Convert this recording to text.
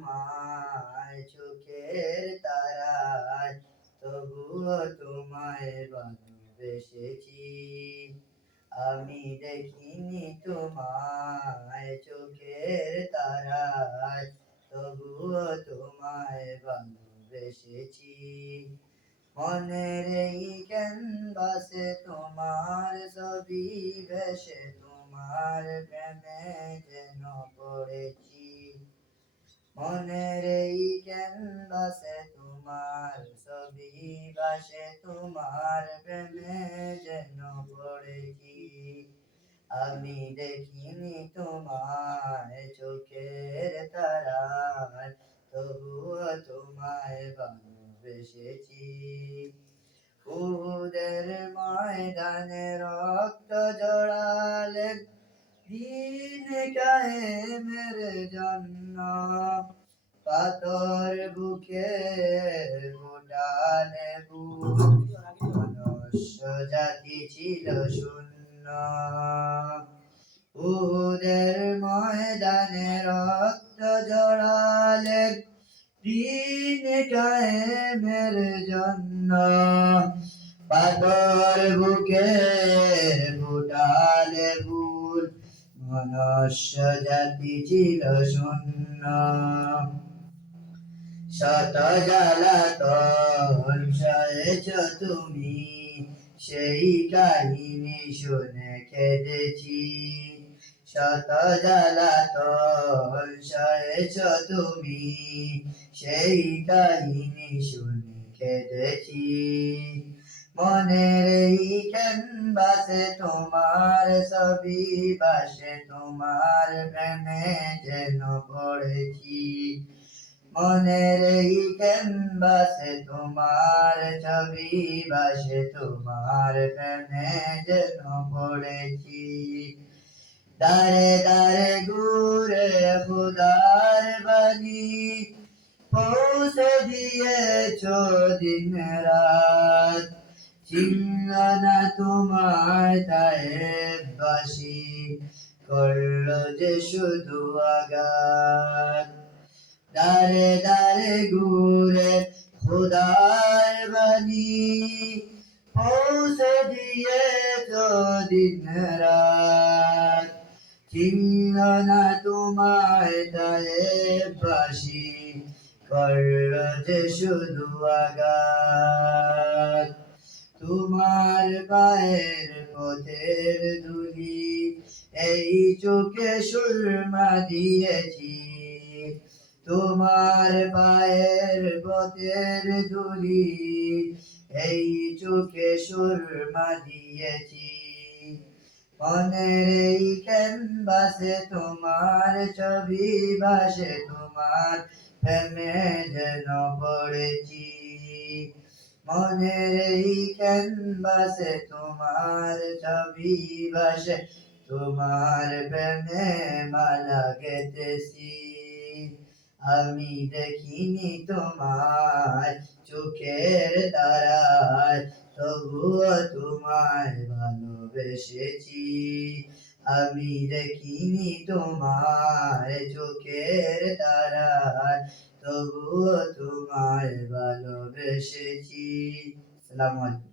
তোমায় চোখের তারায়, তবুও তোমায় ভালোবেসেছি। আমি দেখিনি তোমায় চোখের তারায়, তবুও তোমায় ভালোবেসেছি। মনের এই ক্যানভাসে তোমার ছবি ভেসে, তোমার প্রেমে যেন পড়েছি। মনের এই ক্যানভাসে তোমার ছবি ভাসে, তোমার প্রেমে যেন পড়েছি। আমি দেখিনি তোমায় চোখের তারায়, তবুও তোমায় ভালোবেসেছি। উহুদের ময়দানে রক্ত জড়ালেন দিন কায়েমের জন্য, পাথর বুকে ফোটালে বুক, মনুষ্য জাতি ছিল শূন্য। উহুদের ময়দানে রক্ত জড়ালেন দিন কায়েমের জন্য, পাথর বুকে ফোটালে ফুল, মনুষ্য জাতি ছিল শূন্য। শত জ্বালাতন সয়েছ তুমি, সেই কাহিনী শুনে কেঁদেছি। শত জ্বালাতন সয়েছ তুমি, সেই কাহিনী শুনে কেঁদেছি। মনের এই ক্যানভাসে তোমার ছবি ভাসে, তোমার প্রেমে যেন পড়েছি। মনের এই ক্যানভাসে তোমার ছবি ভাসে, তোমার প্রেমে যেন পড়েছি। দারে দারে ঘুরে খোদার বাণী পৌঁছে দিয়েছ দিন রাত, চিনল না তোমায় তায়েববাসী, করলো যে শুধু আঘাত। দারে দারে ঘুরে খোদার বাণী পৌঁছে দিয়েছ দিন রাত, চিনল না তোমায় তায়েববাসী, করলো যে শুধু আঘাত। তোমার পায়ের পথের ধুলি এই চোখে সুরমা দিয়েছি। তোমার পায়ের পথের ধুলি এই চোখে সুরমা দিয়েছি। মনের এই ক্যানভাসে তোমার ছবি ভাসে, তোমার প্রেমে যেন পড়েছি। মনের এই ক্যানভাসে তোমার ছবি ভাসে, তোমার প্রেমে মালা গেঁথেছি। আমি দেখিনি তোমায় চোখের তারায়, তবুও তোমায় ভালোবেসেছি। আমি দেখিনি তোমায় চোখের তারায়, তবুও তোমায় ভালোবেসেছি। আসসালামু আলাইকুম।